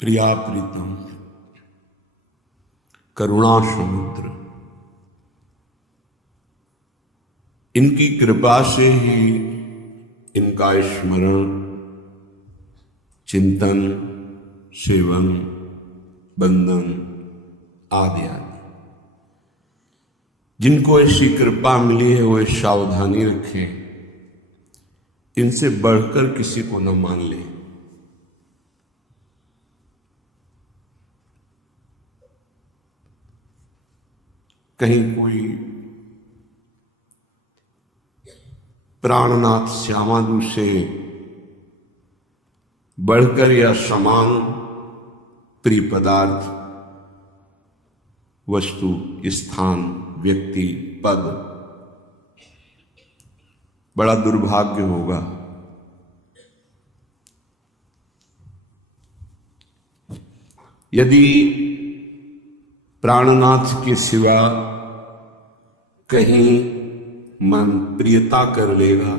प्रिया प्रीतम करुणा समुद्र, इनकी कृपा से ही इनका स्मरण, चिंतन, सेवन, बंधन आदि आदि। जिनको ऐसी कृपा मिली है वो सावधानी रखें, इनसे बढ़कर किसी को न मान ले। कहीं कोई प्राणनाथ श्यामादू से बढ़कर या समान प्रिय पदार्थ, वस्तु, स्थान, व्यक्ति, पद, बड़ा दुर्भाग्य होगा। यदि प्राणनाथ के सिवा कहीं मन प्रियता कर लेगा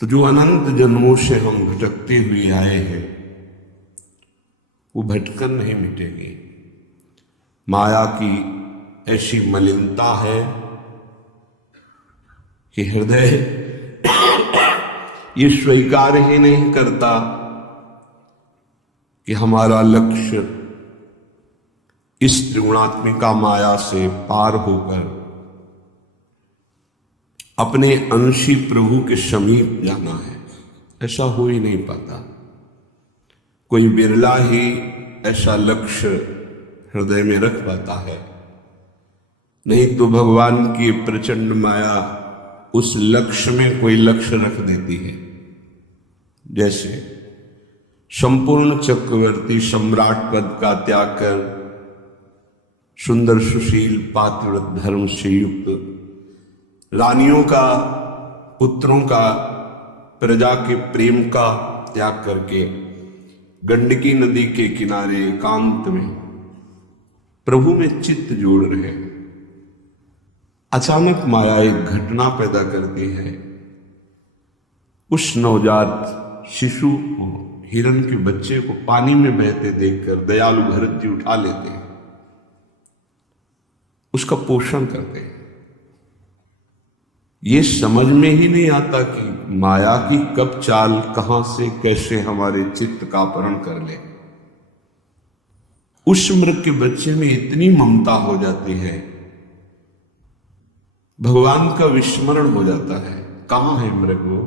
तो जो अनंत जन्मों से हम भटकते हुए आए हैं वो भटकन नहीं मिटेगी। माया की ऐसी मलिनता है कि हृदय ये स्वीकार ही नहीं करता कि हमारा लक्ष्य इस त्रिगुणात्मिका माया से पार होकर अपने अंशी प्रभु के समीप जाना है। ऐसा हो ही नहीं पाता। कोई बिरला ही ऐसा लक्ष्य हृदय में रख पाता है, नहीं तो भगवान की प्रचंड माया उस लक्ष्य में कोई लक्ष्य रख देती है। जैसे संपूर्ण चक्रवर्ती सम्राट पद का त्याग कर सुंदर सुशील पातिव्रत धर्म से युक्त रानियों का, पुत्रों का, प्रजा के प्रेम का त्याग करके गंडकी नदी के किनारे एकांत में प्रभु में चित्त जोड़ रहे, अचानक माया एक घटना पैदा करती है। उस नवजात शिशु को, हिरण के बच्चे को पानी में बहते देखकर दयालु भरत जी उठा लेते हैं, उसका पोषण करते हैं। ये समझ में ही नहीं आता कि माया की कब चाल कहां से कैसे हमारे चित्त का अपहरण कर ले। उस मृग के बच्चे में इतनी ममता हो जाती है, भगवान का विस्मरण हो जाता है। कहां है मृग वो,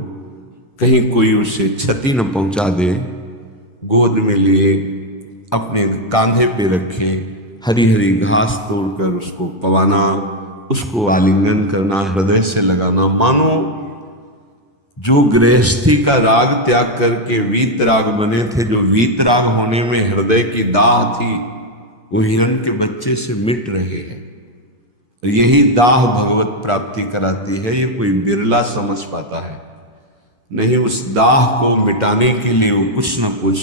कहीं कोई उसे क्षति न पहुंचा दे। गोद में लिए अपने कांधे पे रखे, हरी हरी घास तोड़कर उसको पवाना, उसको आलिंगन करना, हृदय से लगाना, मानो जो गृहस्थी का राग त्याग करके वीतराग बने थे, जो वीतराग होने में हृदय की दाह थी, वो हिरण के बच्चे से मिट रहे हैं। यही दाह भगवत प्राप्ति कराती है, ये कोई बिरला समझ पाता है। नहीं, उस दाह को मिटाने के लिए वो कुछ न कुछ,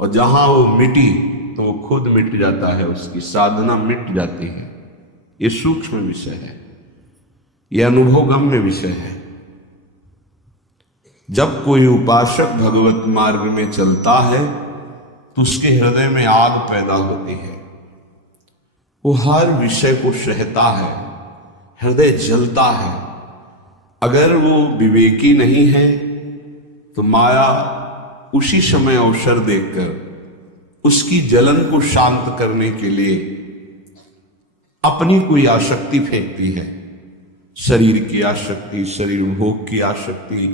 और जहां वो मिटी तो वो खुद मिट जाता है, उसकी साधना मिट जाती है। ये सूक्ष्म विषय है, यह अनुभवगम्य विषय है। जब कोई उपासक भगवत मार्ग में चलता है तो उसके हृदय में आग पैदा होती है, वो हर विषय को सहता है, हृदय जलता है। अगर वो विवेकी नहीं है तो माया उसी समय अवसर देखकर उसकी जलन को शांत करने के लिए अपनी कोई आसक्ति फेंकती है। शरीर की आसक्ति, शरीर भोग की आसक्ति,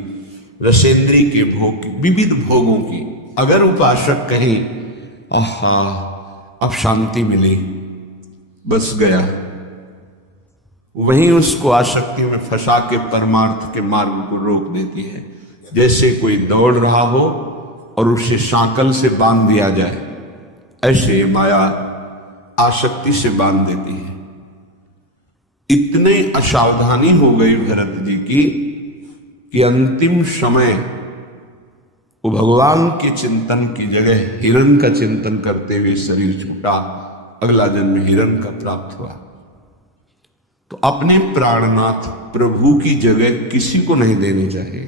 रसेंद्री के भोग की, विविध भोगों की। अगर उपासक कहे आहा अब शांति मिली, बस गया, वहीं उसको आसक्ति में फंसा के परमार्थ के मार्ग को रोक देती है। जैसे कोई दौड़ रहा हो और उसे सांकल से बांध दिया जाए, ऐसे माया आसक्ति से बांध देती है। इतने असावधानी हो गई भरत जी की कि अंतिम समय वो भगवान के चिंतन की जगह हिरण का चिंतन करते हुए शरीर छूटा। अगला जन्म हिरण का प्राप्त हुआ। तो अपने प्राणनाथ प्रभु की जगह किसी को नहीं देनी चाहिए।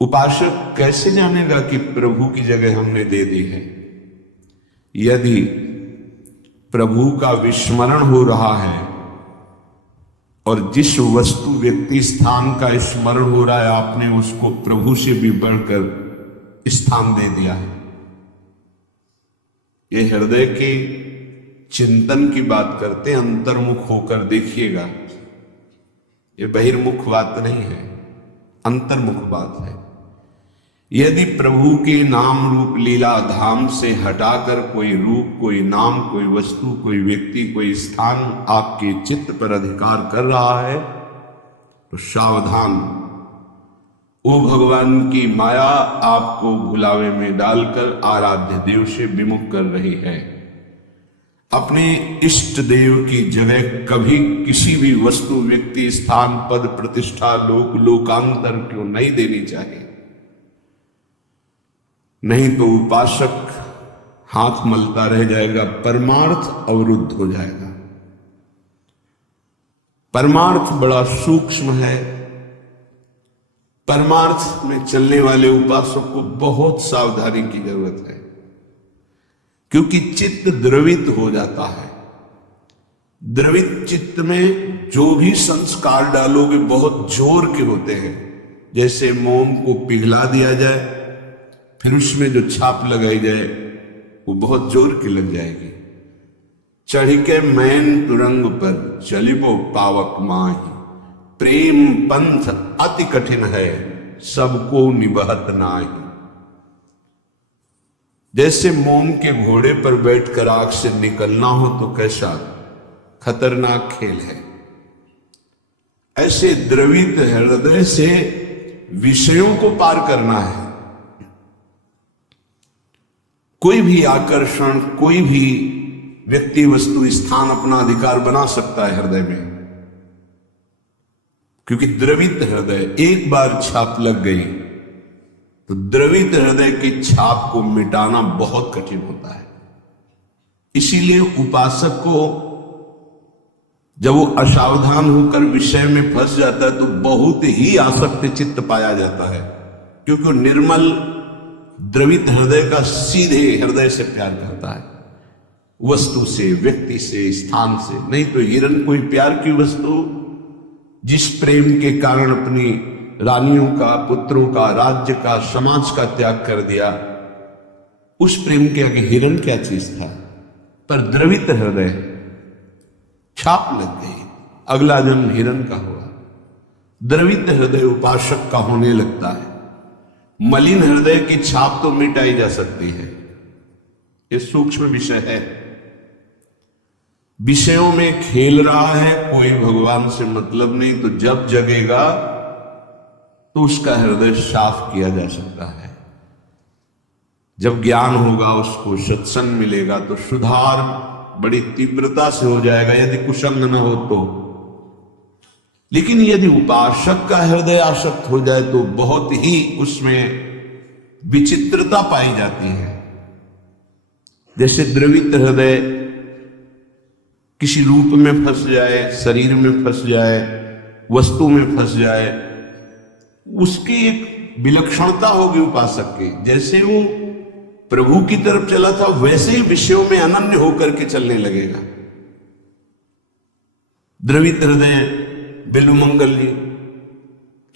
उपासक कैसे जानेगा कि प्रभु की जगह हमने दे दी है? यदि प्रभु का विस्मरण हो रहा है और जिस वस्तु व्यक्ति स्थान का स्मरण हो रहा है, आपने उसको प्रभु से भी बढ़कर स्थान दे दिया है। ये हृदय के चिंतन की बात करते, अंतर्मुख होकर देखिएगा। ये बहिर्मुख बात नहीं है, अंतर्मुख बात है। यदि प्रभु के नाम रूप लीला धाम से हटाकर कोई रूप, कोई नाम, कोई वस्तु, कोई व्यक्ति, कोई स्थान आपके चित्त पर अधिकार कर रहा है तो सावधान, वो भगवान की माया आपको भुलावे में डालकर आराध्य देव से विमुख कर रही है। अपने इष्ट देव की जगह कभी किसी भी वस्तु, व्यक्ति, स्थान, पद, प्रतिष्ठा, लोक, लोकांतर क्यों नहीं देनी चाहिए। नहीं तो उपासक हाथ मलता रह जाएगा, परमार्थ अवरुद्ध हो जाएगा। परमार्थ बड़ा सूक्ष्म है। परमार्थ में चलने वाले उपासक को बहुत सावधानी की जरूरत है, क्योंकि चित्त द्रवित हो जाता है। द्रवित चित्त में जो भी संस्कार डालोगे बहुत जोर के होते हैं। जैसे मोम को पिघला दिया जाए, फिर उसमें जो छाप लगाई जाए वो बहुत जोर की लग जाएगी। चढ़ के मैन तुरंग पर चलिबो पावक माही, प्रेम पंथ अति कठिन है सबको निबहत नाही। जैसे मोम के घोड़े पर बैठकर आग से निकलना हो तो कैसा खतरनाक खेल है, ऐसे द्रवित हृदय से विषयों को पार करना है। कोई भी आकर्षण, कोई भी व्यक्ति, वस्तु, स्थान अपना अधिकार बना सकता है हृदय में, क्योंकि द्रवित हृदय एक बार छाप लग गई तो द्रवित हृदय की छाप को मिटाना बहुत कठिन होता है। इसीलिए उपासक को जब वो असावधान होकर विषय में फंस जाता है तो बहुत ही आसक्त चित्त पाया जाता है, क्योंकि वो निर्मल द्रवित हृदय का सीधे हृदय से प्यार करता है, वस्तु से, व्यक्ति से, स्थान से। नहीं तो हिरण कोई प्यार की वस्तु जिस प्रेम के कारण अपनी रानियों का, पुत्रों का, राज्य का, समाज का त्याग कर दिया, उस प्रेम के आगे हिरण क्या चीज था। पर द्रवित हृदय छाप लग गई, अगला जन्म हिरण का हुआ। द्रवित हृदय उपासक का होने लगता है। मलिन हृदय की छाप तो मिटाई जा सकती है, ये सूक्ष्म विषय है। विषयों में खेल रहा है, कोई भगवान से मतलब नहीं, तो जब जगेगा तो उसका हृदय साफ किया जा सकता है। जब ज्ञान होगा, उसको सत्संग मिलेगा तो सुधार बड़ी तीव्रता से हो जाएगा, यदि कुसंग न हो तो। लेकिन यदि उपासक का हृदय आसक्त हो जाए तो बहुत ही उसमें विचित्रता पाई जाती है। जैसे द्रवित हृदय किसी रूप में फंस जाए, शरीर में फंस जाए, वस्तु में फंस जाए, उसकी एक विलक्षणता होगी उपासक की। जैसे वो प्रभु की तरफ चला था वैसे ही विषयों में अनन्य होकर के चलने लगेगा। द्रवित हृदय बिल्वमंगल जी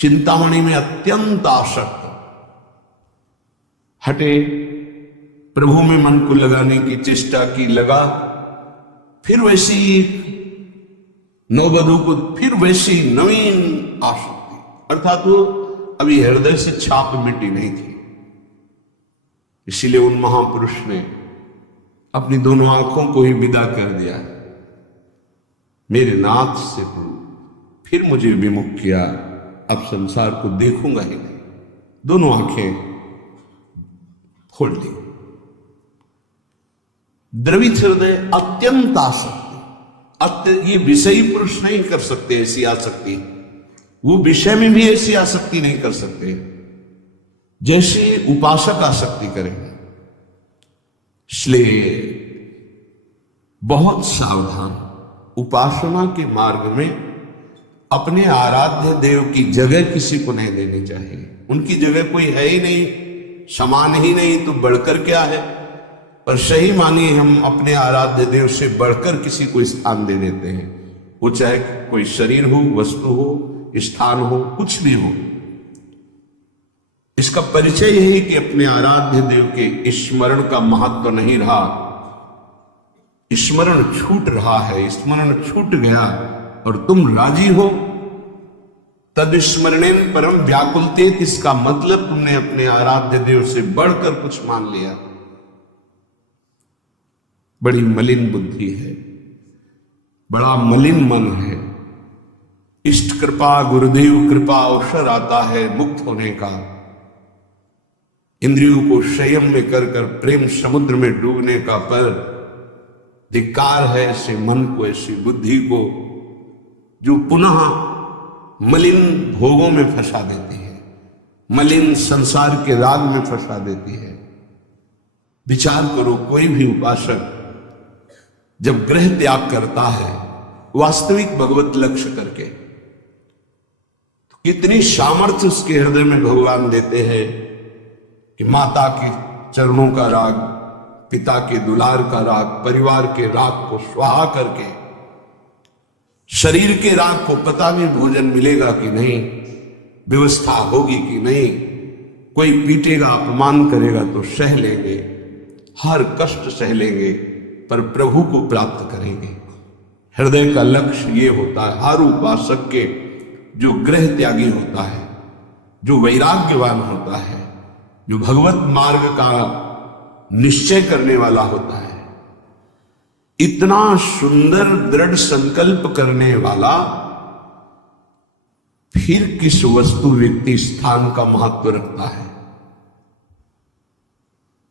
चिंतामणि में अत्यंत आसक्त, हटे, प्रभु में मन को लगाने की चेष्टा की, लगा, फिर वैसी नववधू को फिर वैसी नवीन आसक्ति, अर्थात वो अभी हृदय से छाप मिटी नहीं थी। इसीलिए उन महापुरुष ने अपनी दोनों आंखों को ही विदा कर दिया। मेरे नाथ से तो फिर मुझे विमुख किया, अब संसार को देखूंगा ही नहीं। दोनों आंखें खोल ली। द्रवित हृदय अत्यंत आसक्त, ये विषयी पुरुष नहीं कर सकते ऐसी आसक्ति, वो विषय में भी ऐसी आसक्ति नहीं कर सकते जैसे उपासक आसक्ति करेंगे। इसलिए बहुत सावधान, उपासना के मार्ग में अपने आराध्य देव की जगह किसी को नहीं देनी चाहिए। उनकी जगह कोई है ही नहीं, समान ही नहीं, तो बढ़कर क्या है। पर सही मानिए हम अपने आराध्य देव से बढ़कर किसी को स्थान दे देते हैं, वो चाहे कोई शरीर हो, वस्तु हो, स्थान हो, कुछ भी हो। इसका परिचय यही कि अपने आराध्य देव के स्मरण का महत्व नहीं रहा, स्मरण छूट रहा है, स्मरण छूट गया और तुम राजी हो। तद स्मरणेन परम व्याकुलते, इसका मतलब तुमने अपने आराध्य देव से बढ़कर कुछ मान लिया। बड़ी मलिन बुद्धि है, बड़ा मलिन मन है। इष्ट कृपा, गुरुदेव कृपा अवसर आता है मुक्त होने का, इंद्रियों को संयम में कर कर प्रेम समुद्र में डूबने का। पर धिक्कार है ऐसे मन को, ऐसी बुद्धि को जो पुनः मलिन भोगों में फंसा देती है, मलिन संसार के राग में फंसा देती है। विचार करो, कोई भी उपासक जब गृह त्याग करता है वास्तविक भगवत लक्ष्य करके, तो कितनी सामर्थ्य उसके हृदय में भगवान देते हैं कि माता के चरणों का राग, पिता के दुलार का राग, परिवार के राग को स्वाहा करके, शरीर के राग को पता नहीं भोजन मिलेगा कि नहीं, व्यवस्था होगी कि नहीं, कोई पीटेगा, अपमान करेगा तो सह लेंगे, हर कष्ट सह लेंगे, पर प्रभु को प्राप्त करेंगे। हृदय का लक्ष्य ये होता है हर उपासक के, जो गृह त्यागी होता है, जो वैराग्यवान होता है, जो भगवत मार्ग का निश्चय करने वाला होता है, इतना सुंदर दृढ़ संकल्प करने वाला, फिर किस वस्तु व्यक्ति स्थान का महत्व रखता है?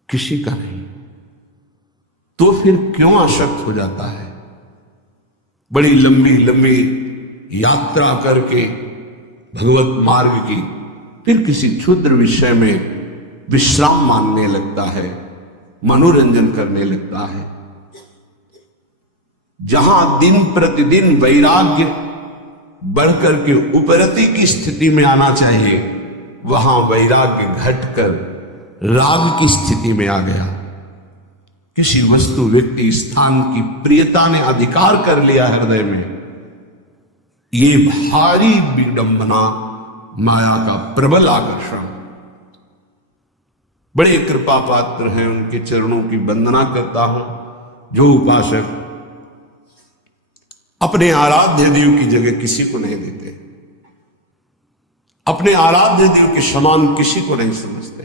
किसी का नहीं। तो फिर क्यों आसक्त हो जाता है? बड़ी लंबी लंबी यात्रा करके भगवत मार्ग की, फिर किसी क्षुद्र विषय में विश्राम मानने लगता है, मनोरंजन करने लगता है। जहां दिन प्रतिदिन वैराग्य बढ़कर के उपरति की स्थिति में आना चाहिए, वहां वैराग्य घटकर राग की स्थिति में आ गया। किसी वस्तु, व्यक्ति, स्थान की प्रियता ने अधिकार कर लिया हृदय में। ये भारी विडंबना, माया का प्रबल आकर्षण। बड़े कृपा पात्र हैं, उनके चरणों की वंदना करता हूं जो उपासक अपने आराध्य देव की जगह किसी को नहीं देते, अपने आराध्य देव के समान किसी को नहीं समझते,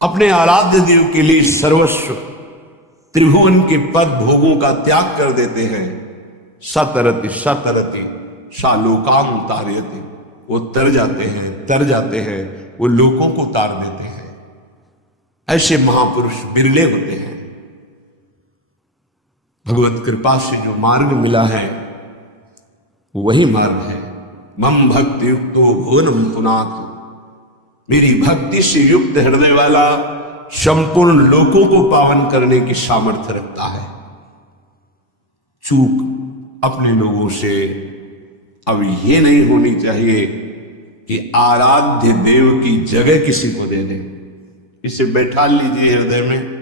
अपने आराध्य देव के लिए सर्वस्व त्रिभुवन के पद भोगों का त्याग कर देते हैं। सतरति सतरति शालोकाम तारयति, वो तर जाते हैं, वो लोगों को तार देते हैं। ऐसे महापुरुष बिरले होते हैं। भगवत कृपा से जो मार्ग मिला है वही मार्ग है। मम भक्ति युक्तो भुवनम पुनातु, मेरी भक्ति से युक्त हृदय वाला संपूर्ण लोकों को पावन करने की सामर्थ्य रखता है। चूक अपने लोगों से अब ये नहीं होनी चाहिए कि आराध्य देव की जगह किसी को दे दें। इसे बैठा लीजिए हृदय में।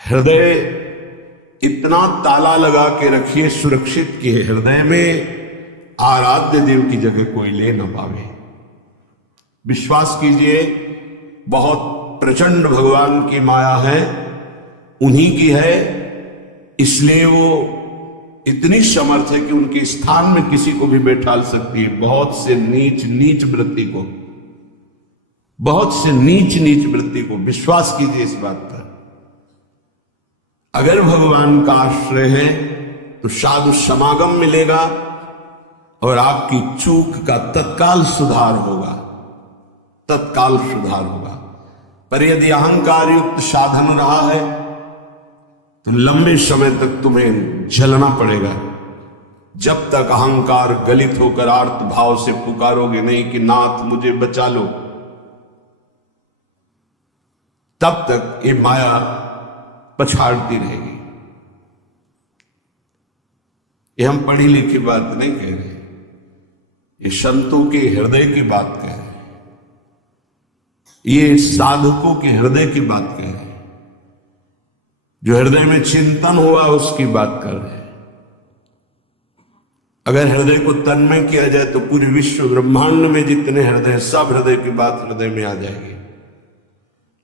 हृदय इतना ताला लगा के रखिए, सुरक्षित कि हृदय में आराध्य देव की जगह कोई ले ना पावे। विश्वास कीजिए, बहुत प्रचंड भगवान की माया है, उन्हीं की है, इसलिए वो इतनी समर्थ है कि उनके स्थान में किसी को भी बैठा सकती है। बहुत से नीच वृत्ति को, बहुत से नीच वृत्ति को, विश्वास कीजिए इस बात पर। अगर भगवान का आश्रय है तो साधु समागम मिलेगा और आपकी चूक का तत्काल सुधार होगा, तत्काल सुधार होगा। पर यदि अहंकार युक्त साधन रहा है तो लंबे समय तक तुम्हें झेलना पड़ेगा। जब तक अहंकार गलित होकर आर्त भाव से पुकारोगे नहीं कि नाथ मुझे बचा लो, तब तक ये माया पछाड़ती रहेगी। ये हम पढ़ी लिखी बात नहीं कह रहे, ये संतों के हृदय की बात कह रहे हैं, ये साधकों के हृदय की बात कह रहे हैं, जो हृदय में चिंतन हुआ उसकी बात कर रहे हैं। अगर हृदय को तन्मय किया जाए तो पूरे विश्व ब्रह्मांड में जितने हृदय, सब हृदय की बात हृदय में आ जाएगी।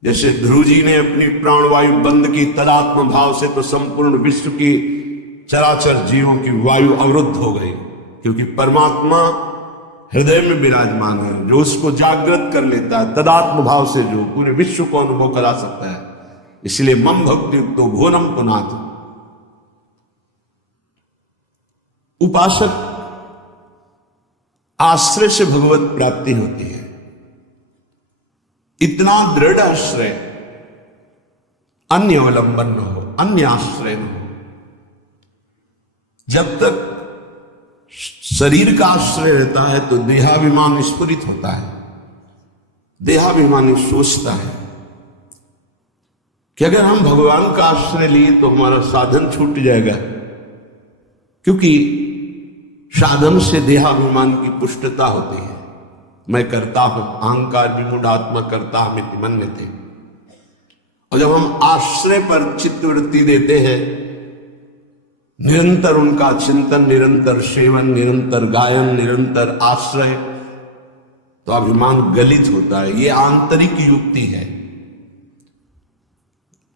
जैसे ध्रुव जी ने अपनी प्राणवायु बंद की तदात्म भाव से, तो संपूर्ण विश्व की चराचर जीवों की वायु अवरुद्ध हो गई, क्योंकि परमात्मा हृदय में विराजमान है। जो उसको जागृत कर लेता है तदात्म भाव से, जो पूरे विश्व को अनुभव करा सकता है। इसलिए मम भक्ति युक्तो भुवनम पुनाति। उपासक आश्रय से भगवत प्राप्ति होती है। इतना दृढ़ आश्रय, अन्य अवलंबन न हो, अन्य आश्रय न हो। जब तक शरीर का आश्रय रहता है तो देहाभिमान स्फुरित होता है, देहाभिमान सोचता है कि अगर हम भगवान का आश्रय लिए तो हमारा साधन छूट जाएगा, क्योंकि साधन से देहाभिमान की पुष्टता होती है। मैं करता हूं, अहंकार विमूढ़ आत्मा करता हमिति मन्यते। और जब हम आश्रय पर चित्तवृत्ति देते हैं, निरंतर उनका चिंतन, निरंतर सेवन, निरंतर गायन, निरंतर आश्रय, तो अभिमान गलित होता है। ये आंतरिक युक्ति है।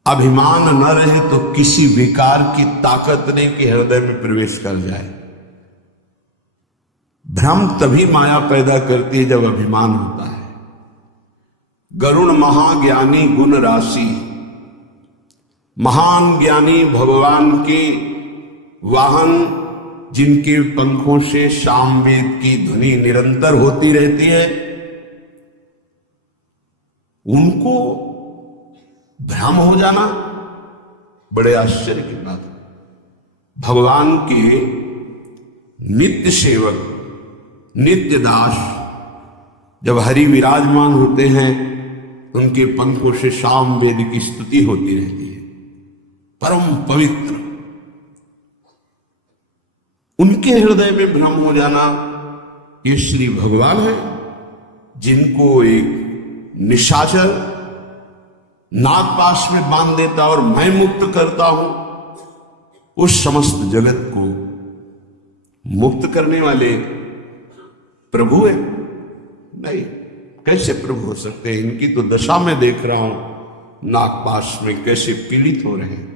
अभिमान न रहे तो किसी विकार की ताकत नहीं कि हृदय में प्रवेश कर जाए। भ्रम तभी माया पैदा करती है जब अभिमान होता है। गरुण महाज्ञानी गुण राशि, महान ज्ञानी भगवान के वाहन, जिनके पंखों से सामवेद की ध्वनि निरंतर होती रहती है, उनको भ्रम हो जाना बड़े आश्चर्य की बात है। भगवान के नित्य सेवक, नित्य दास जब हरि विराजमान होते हैं, उनके पंखों से सामवेद की स्तुति होती रहती है। परम पवित्र, उनके हृदय में भ्रम हो जाना, ये श्री भगवान है, जिनको एक निशाचर नागपाश में बांध देता और मैं मुक्त करता हूं, उस समस्त जगत को मुक्त करने वाले प्रभु है। नहीं, कैसे प्रभु हो सकते हैं? इनकी तो दशा में देख रहा हूं, नागपाश में कैसे पीड़ित हो रहे हैं।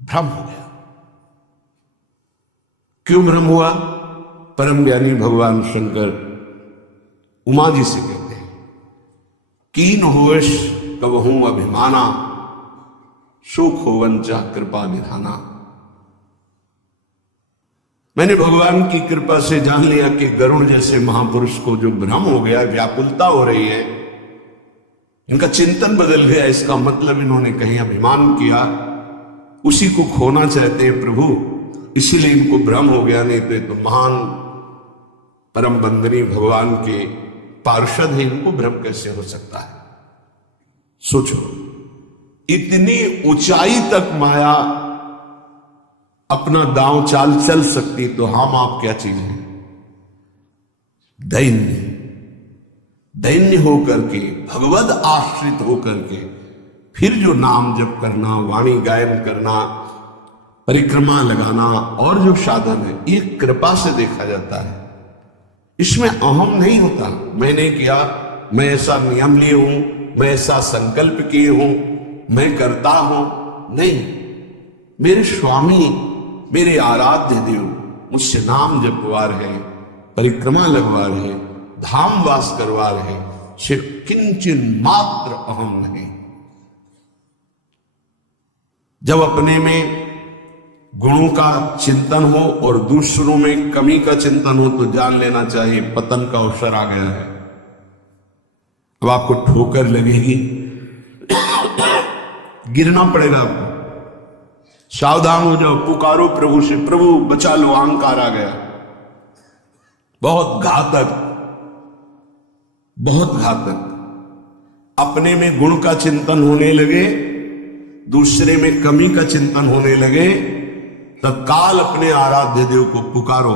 भ्रम हो गया। क्यों भ्रम हुआ? परम ज्ञानी भगवान शंकर उमा जी से कहते हैं, कीन होश कबहूं अभिमाना, सुख हो वंचा कृपा निधाना। मैंने भगवान की कृपा से जान लिया कि गरुण जैसे महापुरुष को जो भ्रम हो गया, व्याकुलता हो रही है, इनका चिंतन बदल गया। इसका मतलब इन्होंने कहीं अभिमान किया, उसी को खोना चाहते हैं प्रभु, इसीलिए इनको भ्रम हो गया। नहीं तो ये तो महान परम बंदनी भगवान के पार्षद है, इनको भ्रम कैसे हो सकता है? सोचो, इतनी ऊंचाई तक माया अपना दांव चाल चल सकती, तो हम आप क्या चीज हैं? दैन्य, दैन्य होकर के, भगवद आश्रित होकर के, फिर जो नाम जप करना, वाणी गायन करना, परिक्रमा लगाना और जो साधन है, ये कृपा से देखा जाता है। इसमें अहम नहीं होता, मैंने किया, मैं ऐसा नियम लिए हूं, मैं ऐसा संकल्प किए हूं, मैं करता हूं। नहीं, मेरे स्वामी, मेरे आराध्य देव मुझसे नाम जपवा रहे, परिक्रमा लगवा रहे, धाम वास करवा रहे, सिर्फ किंचन मात्र अहम नहीं। जब अपने में गुणों का चिंतन हो और दूसरों में कमी का चिंतन हो, तो जान लेना चाहिए पतन का अवसर आ गया है। अब आपको ठोकर लगेगी, गिरना पड़ेगा आपको। सावधान हो जाओ, पुकारो प्रभु से, प्रभु बचा लो, अहंकार आ गया। बहुत घातक, बहुत घातक। अपने में गुण का चिंतन होने लगे, दूसरे में कमी का चिंतन होने लगे, तत्काल अपने आराध्य देव को पुकारो,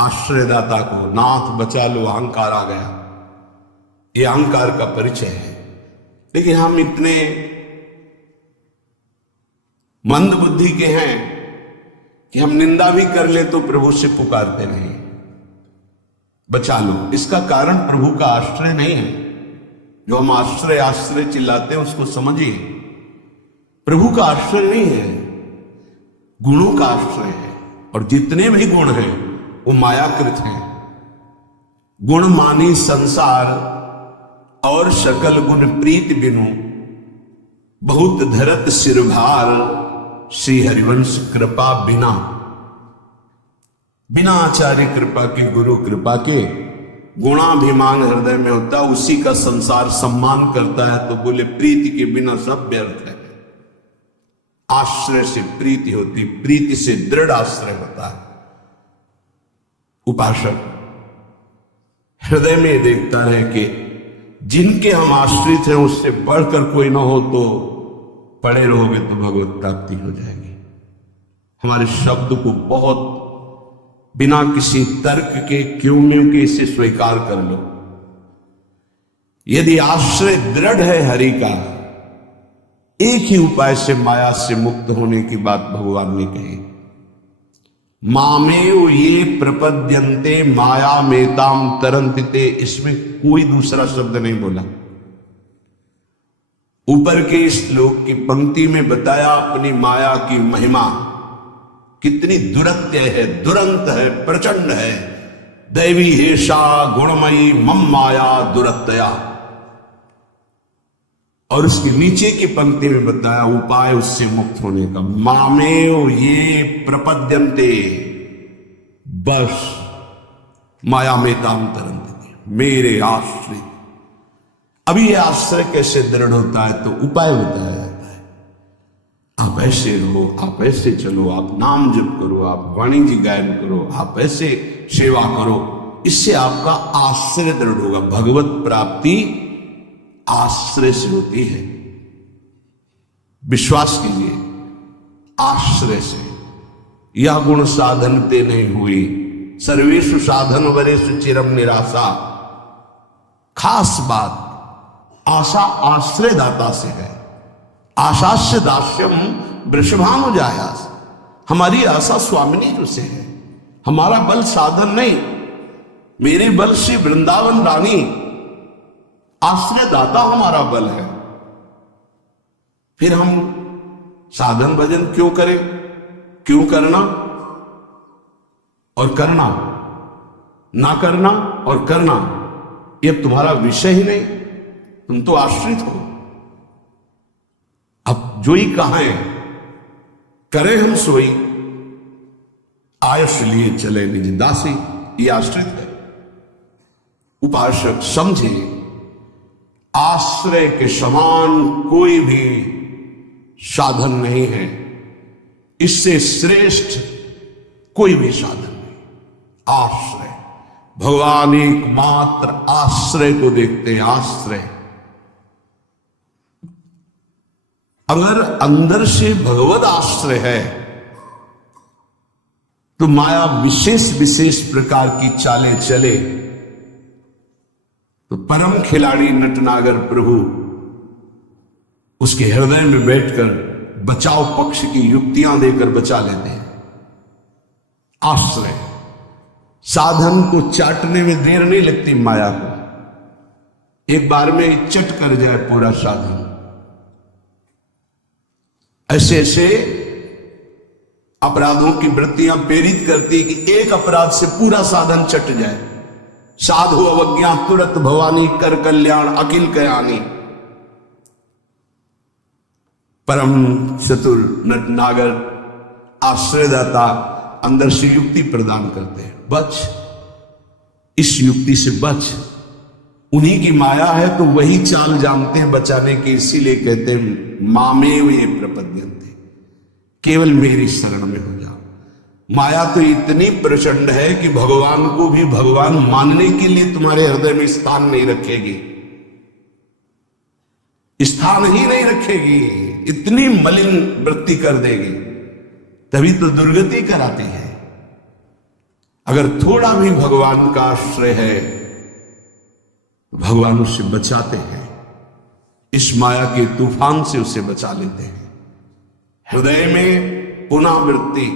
आश्रयदाता को, नाथ बचा लो, अहंकार आ गया। ये अहंकार का परिचय है। लेकिन हम इतने मंद बुद्धि के हैं कि हम निंदा भी कर ले तो प्रभु से पुकारते नहीं, बचा लो। इसका कारण प्रभु का आश्रय नहीं है। जो हम आश्रय आश्रय चिल्लाते हैं उसको समझिए, प्रभु का आश्रय नहीं है, गुणों का आश्रय है। और जितने भी गुण हैं वो मायाकृत हैं। गुण मानी संसार और सकल गुण प्रीत बिनु, बहुत धरत सिरभार, श्री हरिवंश कृपा बिना। बिना आचार्य कृपा के, गुरु कृपा के, गुणाभिमान हृदय में होता, उसी का संसार सम्मान करता है। तो बोले प्रीति के बिना सब व्यर्थ है। आश्रय से प्रीति होती, प्रीति से दृढ़ आश्रय होता है। उपासक हृदय में देखता रहे कि जिनके हम आश्रित हैं उससे बढ़कर कोई ना हो, तो पड़े रहोगे तो भगवत प्राप्ति हो जाएगी। हमारे शब्द को बहुत बिना किसी तर्क के, क्यों के इसे स्वीकार कर लो। यदि आश्रय दृढ़ है हरि का, एक ही उपाय से माया से मुक्त होने की बात भगवान ने कही। मामेव ये प्रपद्यन्ते माया मेताम तरन्तिते। इसमें कोई दूसरा शब्द नहीं बोला। ऊपर के इस श्लोक की पंक्ति में बताया अपनी माया की महिमा कितनी दुरत्य है, दुरंत है, प्रचंड है। दैवी हेषा गुणमयी मम माया दुरत्या। और उसके नीचे की पंक्ति में बताया उपाय उससे मुक्त होने का। मामेव ये प्रपद्यन्ते, बस माया में ताम तरन्ते, मेरे आश्रित। अभी ये आश्रय कैसे दृढ़ होता है, तो उपाय बताया जाता है। आप ऐसे रहो, आप ऐसे चलो, आप नाम जप करो, आप वाणी जी गायन करो, आप ऐसे सेवा करो। इससे आपका आश्रय दृढ़ होगा। भगवत प्राप्ति आश्रय से होती है। विश्वास कीजिए, आश्रय से। यह गुण साधन ते नहीं हुई, सर्वेषु साधन वरेषु चिरम निराशा। खास बात, आशा आश्रय दाता से है। आशास्य दास्यम वृषभानुजायास। हमारी आशा स्वामिनी जी से है। हमारा बल साधन नहीं, मेरे बल से वृंदावन रानी आश्रय दाता हमारा बल है। फिर हम साधन भजन क्यों करें? क्यों करना और करना, ना करना और करना, यह तुम्हारा विषय ही नहीं। तुम तो आश्रित हो। अब जो ही कहें करें हम सोई, आयुष लिए चले निज दासी, ये आश्रित है। उपासक समझे, आश्रय के समान कोई भी साधन नहीं है। इससे श्रेष्ठ कोई भी साधन नहीं। आश्रय, भगवान एकमात्र आश्रय को देखते हैं। आश्रय, अगर अंदर से भगवत आश्रय है तो माया विशेष विशेष प्रकार की चालें चले तो परम खिलाड़ी नटनागर प्रभु उसके हृदय में बैठकर बचाव पक्ष की युक्तियां देकर बचा लेते हैं। आश्रय, साधन को चाटने में देर नहीं लगती माया को। एक बार में चट कर जाए पूरा साधन। ऐसे ऐसे अपराधों की वृत्तियां प्रेरित करती कि एक अपराध से पूरा साधन चट जाए। साधु अवज्ञा तुरत भवानी, कर कल्याण अखिल कयानी। परम चतुर नटनागर आश्रयदाता अंदर से युक्ति प्रदान करते हैं। बच, इस युक्ति से बच। उन्हीं की माया है तो वही चाल जानते हैं बचाने की। इसीलिए कहते हैं मामेव ये प्रपद्यन्ते, केवल मेरी शरण में हो जाओ। माया तो इतनी प्रचंड है कि भगवान को भी भगवान मानने के लिए तुम्हारे हृदय में स्थान नहीं रखेगी, स्थान ही नहीं रखेगी। इतनी मलिन वृत्ति कर देगी, तभी तो दुर्गति कराती है। अगर थोड़ा भी भगवान का आश्रय है, भगवान उससे बचाते हैं, इस माया के तूफान से उसे बचा लेते हैं। हृदय में पुनरावृत्ति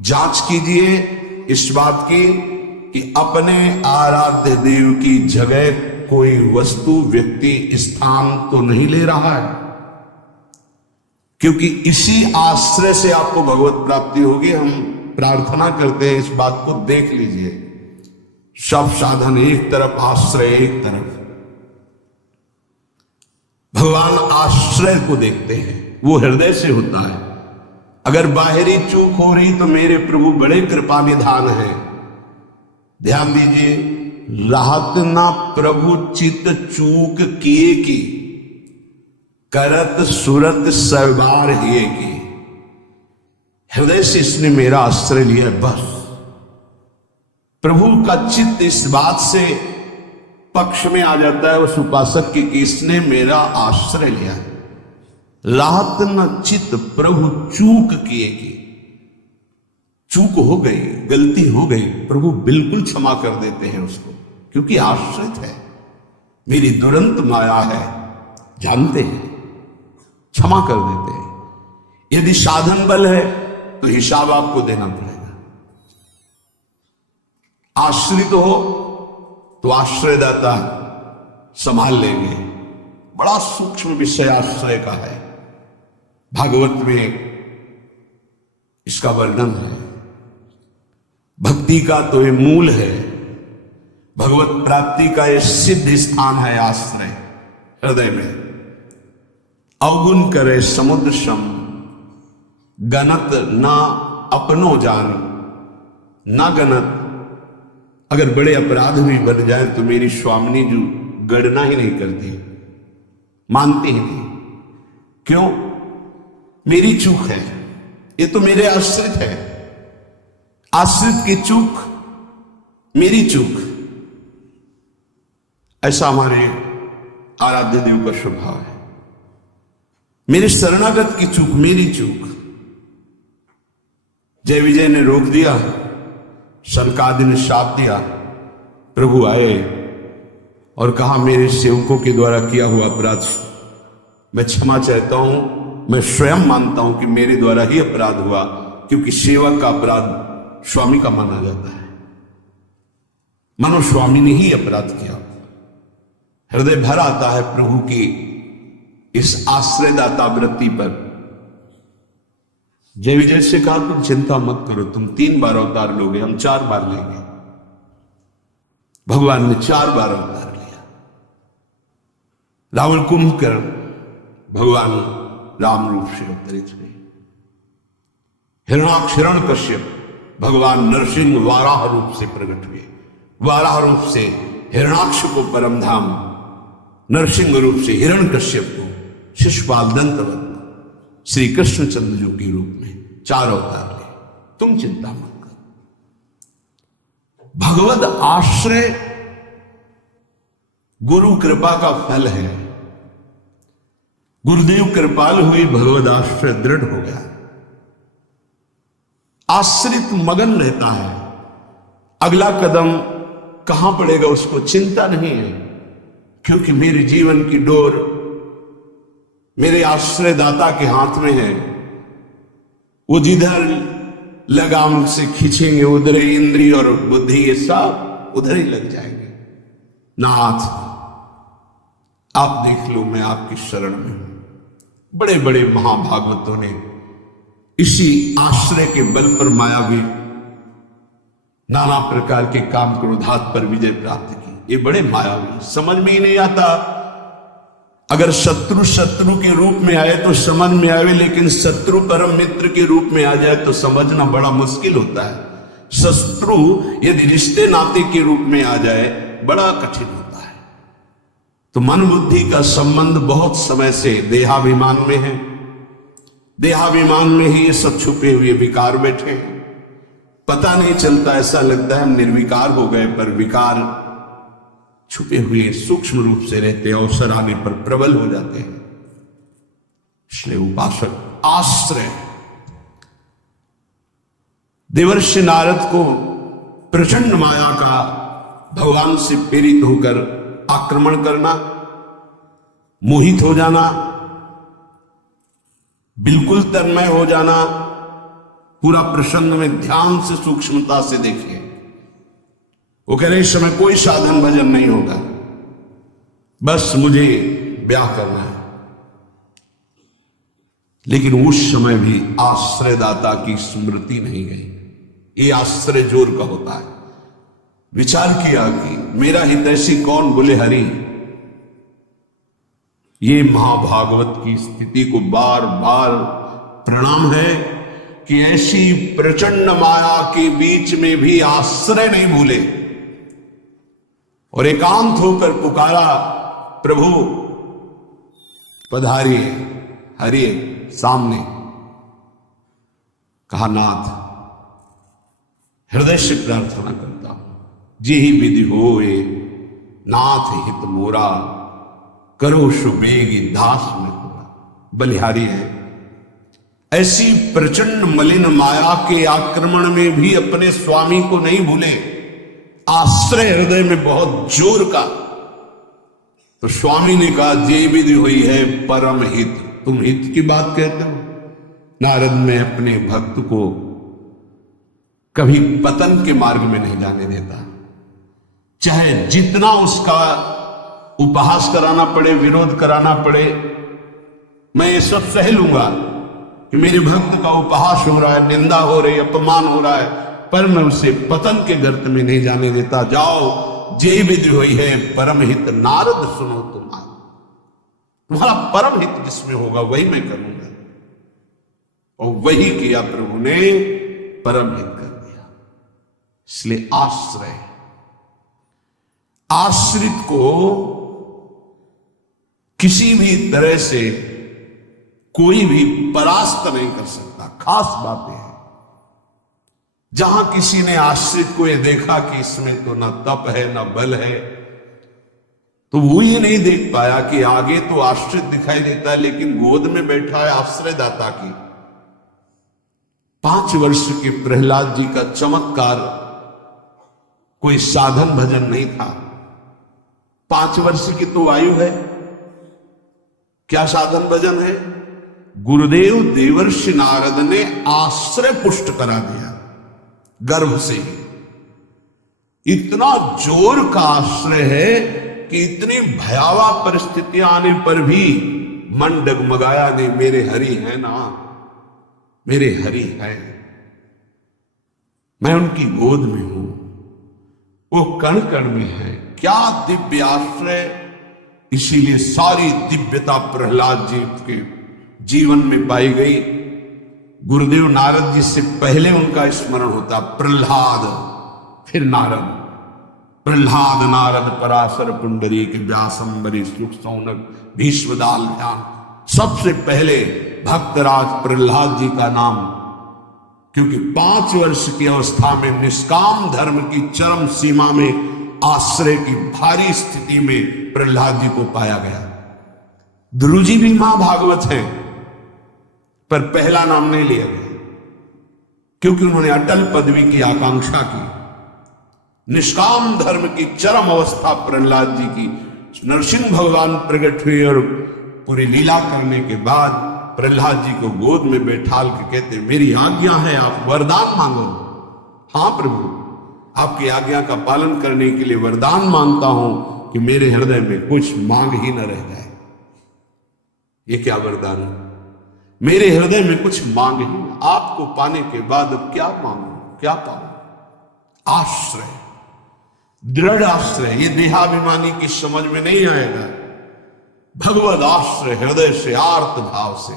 जांच कीजिए इस बात की कि अपने आराध्य देव की जगह कोई वस्तु, व्यक्ति, स्थान तो नहीं ले रहा है, क्योंकि इसी आश्रय से आपको भगवत प्राप्ति होगी। हम प्रार्थना करते हैं, इस बात को देख लीजिए। सब साधन एक तरफ, आश्रय एक तरफ। भगवान आश्रय को देखते हैं, वो हृदय से होता है। अगर बाहरी चूक हो रही तो मेरे प्रभु बड़े कृपा निधान है। ध्यान दीजिए, राहत ना प्रभु चित चूक किए की, करत सुरत सवार हिए की। हृदय से इसने मेरा आश्रय लिया, बस। प्रभु का चित्त इस बात से पक्ष में आ जाता है उस उपासक की कि इसने मेरा आश्रय लिया। राहत न चित्त प्रभु चूक किए की, चूक हो गई, गलती हो गई, प्रभु बिल्कुल क्षमा कर देते हैं उसको, क्योंकि आश्रित है, मेरी दुरंत माया है, जानते हैं, क्षमा कर देते हैं। यदि साधन बल है तो हिसाब आपको देना पड़ेगा। आश्रित हो तो आश्रयदाता संभाल लेंगे। बड़ा सूक्ष्म विषय आश्रय का है, भागवत में इसका वर्णन है। भक्ति का तो ये मूल है, भगवत प्राप्ति का ये सिद्ध स्थान है आश्रय, हृदय में। अवगुण करे समुद्र सम, गणत ना अपनो जान, ना गणत। अगर बड़े अपराध भी बन जाए तो मेरी स्वामिनी जो गणना ही नहीं करती, मानती ही नहीं। क्यों? मेरी चूक है, ये तो मेरे आश्रित है। आश्रित की चूक मेरी चूक, ऐसा हमारे आराध्य देव का स्वभाव है। मेरे शरणागत की चूक मेरी चूक। जय विजय ने रोक दिया, सनकादि ने शाप दिया। प्रभु आए और कहा, मेरे सेवकों के द्वारा किया हुआ अपराध मैं क्षमा चाहता हूं। मैं स्वयं मानता हूं कि मेरे द्वारा ही अपराध हुआ, क्योंकि सेवक का अपराध स्वामी का माना जाता है। मानो स्वामी ने ही अपराध किया। हृदय भर आता है प्रभु की इस आश्रयदाता वृत्ति पर। जय विजय से कहा, तुम चिंता मत करो, तुम 3 बार अवतार लोगे, हम 4 बार लेंगे। भगवान ने 4 बार अवतार लिया। रावण कुंभकर्ण भगवान राम रूप से अवतरित हुए। हिरणाक्ष हिरण्यकश्यप भगवान नरसिंह वाराह रूप से प्रकट हुए। वाराह रूप से हिरणाक्ष को परम धाम, नरसिंह रूप से हिरण्यकश्यप को शिशुपाल दंतवत श्री कृष्णचंद्र जी के रूप में 4 अवतार ले। तुम चिंता मत करो। भगवद आश्रय गुरु कृपा का फल है। गुरुदेव कृपाल हुई, भगवद आश्रय दृढ़ हो गया। आश्रित मगन रहता है, अगला कदम कहां पड़ेगा उसको चिंता नहीं है, क्योंकि मेरे जीवन की डोर मेरे आश्रयदाता के हाथ में है। वो जिधर लगाम से खींचेंगे उधर इंद्रिय और बुद्धि ये सब उधर ही लग जाएंगे। नाथ आप देख लो, मैं आपकी शरण में हूं। बड़े बड़े महाभागवतों ने इसी आश्रय के बल पर मायावी नाना प्रकार के काम क्रोधात पर विजय प्राप्त की। ये बड़े मायावी, समझ में ही नहीं आता। अगर शत्रु शत्रु के रूप में आए तो समझ में आवे, लेकिन शत्रु परम मित्र के रूप में आ जाए तो समझना बड़ा मुश्किल होता है। शत्रु यदि रिश्ते नाते के रूप में आ जाए बड़ा कठिन होता है। तो मन बुद्धि का संबंध बहुत समय से देहाभिमान में है। देहाभिमान में ही ये सब छुपे हुए विकार बैठे हैं। पता नहीं चलता, ऐसा लगता है हम निर्विकार हो गए, पर विकार छुपे हुए सूक्ष्म रूप से रहते हैं, अवसर आने पर प्रबल हो जाते हैं। इसलिए उपासक आश्रय। देवर्षि नारद को प्रचंड माया का भगवान से प्रेरित होकर आक्रमण करना, मोहित हो जाना, बिल्कुल तन्मय हो जाना, पूरा प्रसंग में ध्यान से सूक्ष्मता से देखिए। वो कह रहे इस समय कोई साधन भजन नहीं होगा, बस मुझे ब्याह करना है। लेकिन उस समय भी आश्रयदाता की स्मृति नहीं गई। ये आश्रय जोर का होता है। विचार किया कि मेरा हितैषी कौन, बोले हरि। ये महाभागवत की स्थिति को बार बार प्रणाम है कि ऐसी प्रचंड माया के बीच में भी आश्रय नहीं भूले और एकांत होकर पुकारा, प्रभु पधारिए, हरि सामने। कहा नाथ हृदय से प्रार्थना करता हूं, जे ही विधि होए नाथ हित मोरा, करो सुबेगी दास में पूरा। बलिहारी है, ऐसी प्रचंड मलिन माया के आक्रमण में भी अपने स्वामी को नहीं भूले, आश्रय हृदय में बहुत जोर का। तो स्वामी ने कहा जे विधि हुई है परम हित। तुम हित की बात कहते हो? नारद में अपने भक्त को कभी पतन के मार्ग में नहीं जाने देता, चाहे जितना उसका उपहास कराना पड़े, विरोध कराना पड़े, मैं ये सब सह लूंगा कि मेरे भक्त का उपहास हो रहा है, निंदा हो रही है, अपमान हो रहा है, पर मैं उसे पतन के गर्त में नहीं जाने देता। जाओ, जे विधि हुई है परम हित, नारद सुनो तुम्हारा परम हित जिसमें होगा वही मैं करूंगा। और वही किया प्रभु ने, परम हित कर दिया। इसलिए आश्रय, आश्रित को किसी भी तरह से कोई भी परास्त नहीं कर सकता। खास बातें हैं। जहां किसी ने आश्रित को यह देखा कि इसमें तो ना तप है ना बल है, तो वो ये नहीं देख पाया कि आगे तो आश्रित दिखाई देता है लेकिन गोद में बैठा है आश्रयदाता की। 5 वर्ष के प्रहलाद जी का चमत्कार कोई साधन भजन नहीं था। 5 वर्ष की तो आयु है, क्या साधन भजन है? गुरुदेव देवर्षि नारद ने आश्रय पुष्ट करा दिया गर्भ से ही। इतना जोर का आश्रय है कि इतनी भयावह परिस्थितियां आने पर भी मन डगमगाया नहीं। मेरे हरि है ना, मेरे हरि है, मैं उनकी गोद में हूं, वो कण कण में है। क्या दिव्य आश्रय! इसीलिए सारी दिव्यता प्रहलाद जी के जीवन में पाई गई। गुरुदेव नारद जी से पहले उनका स्मरण होता प्रहलाद, फिर नारद। प्रहलाद नारद पराशर पुंडरीक व्यासंबरी सुख सौनक भीष्मदाल ध्यान। सबसे पहले भक्तराज प्रहलाद जी का नाम, क्योंकि 5 वर्ष की अवस्था में निष्काम धर्म की चरम सीमा में आश्रय की भारी स्थिति में प्रहलाद जी को पाया गया। ध्रुव जी भी महाभागवत हैं, पर पहला नाम नहीं लिया गया क्योंकि उन्होंने अटल पदवी की आकांक्षा की। निष्काम धर्म की चरम अवस्था प्रहलाद जी की। नरसिंह भगवान प्रकट हुए और पूरी लीला करने के बाद प्रहलाद जी को गोद में बैठाल के कहते, मेरी आज्ञा है, आप वरदान मांगो। हाँ प्रभु, आपकी आज्ञा का पालन करने के लिए वरदान मांगता हूं कि मेरे हृदय में कुछ मांग ही न रह जाए। ये क्या वरदान है? मेरे हृदय में कुछ मांग ही, आपको पाने के बाद अब क्या मांगू, क्या पाऊं? आश्रय, दृढ़ आश्रय। ये देहाभिमानी की समझ में नहीं आएगा। भगवद आश्रय, हृदय से आर्त भाव से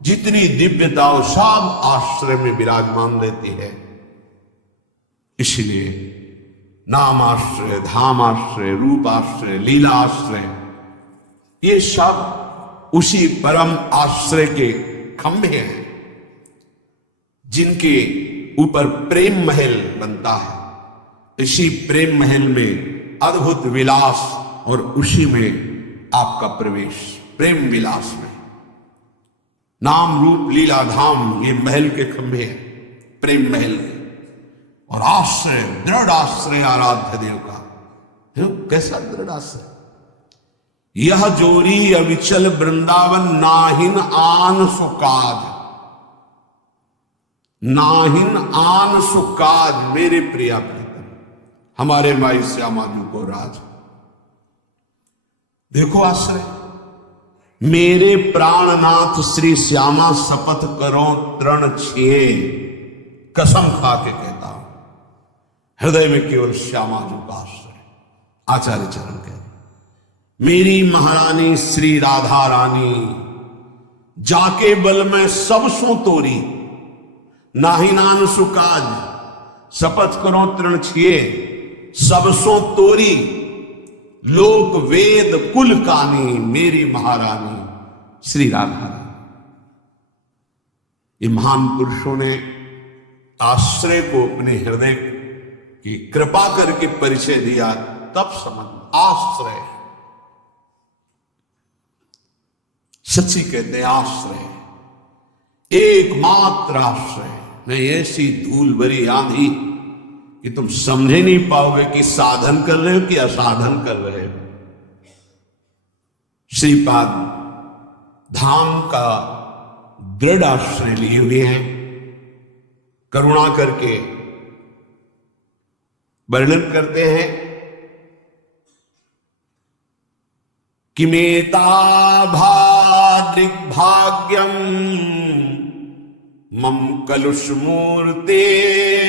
जितनी दिव्यता हो सब आश्रय में विराजमान रहती है। इसलिए नाम आश्रय, धाम आश्रय, रूप आश्रय, लीला आश्रय, ये सब उसी परम आश्रय के खंभे हैं जिनके ऊपर प्रेम महल बनता है। इसी प्रेम महल में अद्भुत विलास और उसी में आपका प्रवेश, प्रेम विलास में। नाम रूप लीला धाम, ये महल के खंभे हैं, प्रेम महल। और आश्रय, दृढ़ आश्रय आराध्य देव का। कैसा दृढ़ आश्रय? यह जोरी अविचल वृंदावन, नाहिन आन सुकाज, नाहिन आन सुकाज। मेरे प्रिया प्रीतम, हमारे माई श्यामा जी को राज। देखो आश्रय, मेरे प्राणनाथ श्री श्यामा शपथ करो तृण छिए, कसम खा के कहता हूं, हृदय में केवल श्यामा जी का आश्रय। आचार्य चरण कहते, मेरी महारानी श्री राधा रानी, जाके बल में सब सो तोरी, नाही नान सुकाज, शपथ करो तृण छिए, सब सो तोरी, लोक वेद कुल कानी, मेरी महारानी श्री राधा रानी। ये महान पुरुषों ने आश्रय को अपने हृदय की कृपा करके परिचय दिया, तब समझ। आश्रय सच्ची कहते हैं, आश्रय एकमात्र आश्रय नहीं। ऐसी धूल भरी आंधी कि तुम समझे नहीं पाओगे कि साधन कर रहे हो कि असाधन कर रहे हो। श्रीपाद धाम का दृढ़ आश्रय लिए हुए हैं। करुणा करके वर्णन करते हैं कि मेता भाद्रिक भाग्यम मम कलुष मूर्ते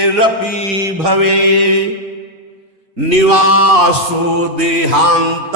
रपि भवे, निवासो देहांत